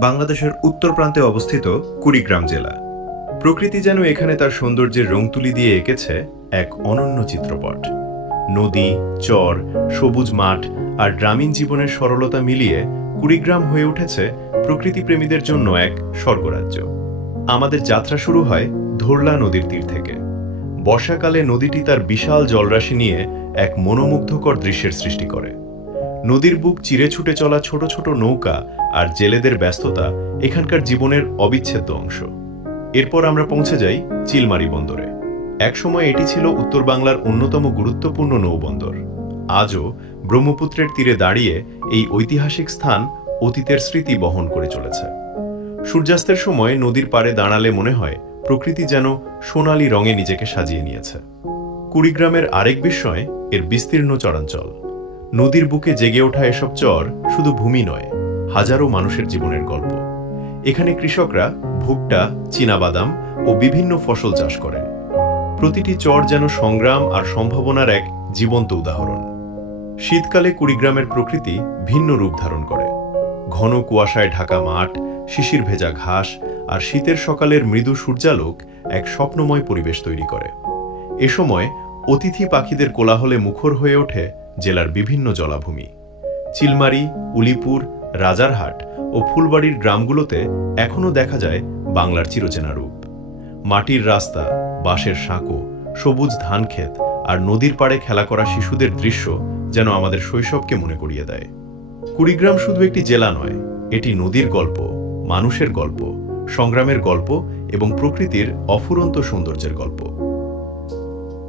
বাংলাদেশের উত্তর প্রান্তে অবস্থিত কুড়িগ্রাম জেলা। প্রকৃতি যেন এখানে তার সৌন্দর্যের রং তুলি দিয়ে এঁকেছে এক অনন্য চিত্রপট। নদী, চর, সবুজ মাঠ আর গ্রামীণ জীবনের সরলতা মিলিয়ে কুড়িগ্রাম হয়ে উঠেছে প্রকৃতিপ্রেমীদের জন্য এক স্বর্গরাজ্য। আমাদের যাত্রা শুরু হয় ধরলা নদীর তীর থেকে। বর্ষাকালে নদীটি তার বিশাল জলরাশি নিয়ে এক মনোমুগ্ধকর দৃশ্যের সৃষ্টি করে। নদীর বুক চিরে ছুটে চলা ছোট ছোট নৌকা আর জেলেদের ব্যস্ততা এখানকার জীবনের অবিচ্ছেদ্য অংশ। এরপর আমরা পৌঁছে যাই চিলমারী বন্দরে। একসময় এটি ছিল উত্তর বাংলার অন্যতম গুরুত্বপূর্ণ নৌবন্দর। আজও ব্রহ্মপুত্রের তীরে দাঁড়িয়ে এই ঐতিহাসিক স্থান অতীতের স্মৃতি বহন করে চলেছে। সূর্যাস্তের সময় নদীর পাড়ে দাঁড়ালে মনে হয় প্রকৃতি যেন সোনালী রঙে নিজেকে সাজিয়ে নিয়েছে। কুড়িগ্রামের আরেক বিস্ময় এর বিস্তীর্ণ চরাঞ্চল। নদীর বুকে জেগে ওঠা এসব চর শুধু ভূমি নয়, হাজারো মানুষের জীবনের গল্প। এখানে কৃষকরা ভুট্টা, চীনাবাদাম ও বিভিন্ন ফসল চাষ করেন। প্রতিটি চর যেন সংগ্রাম আর সম্ভাবনার এক জীবন্ত উদাহরণ। শীতকালে কুড়িগ্রামের প্রকৃতি ভিন্ন রূপ ধারণ করে। ঘন কুয়াশায় ঢাকা মাঠ, শিশির ভেজা ঘাস আর শীতের সকালের মৃদু সূর্যালোক এক স্বপ্নময় পরিবেশ তৈরি করে। এ সময় অতিথি পাখিদের কোলাহলে মুখর হয়ে ওঠে জেলার বিভিন্ন জলাভূমি। চিলমারী, উলিপুর, রাজারহাট ও ফুলবাড়ির গ্রামগুলোতে এখনও দেখা যায় বাংলার চিরচেনা রূপ। মাটির রাস্তা, বাঁশের সাঁকো, সবুজ ধানক্ষেত আর নদীর পাড়ে খেলা করা শিশুদের দৃশ্য যেন আমাদের শৈশবকে মনে করিয়ে দেয়। কুড়িগ্রাম শুধু একটি জেলা নয়, এটি নদীর গল্প, মানুষের গল্প, সংগ্রামের গল্প এবং প্রকৃতির অফুরন্ত সৌন্দর্যের গল্প।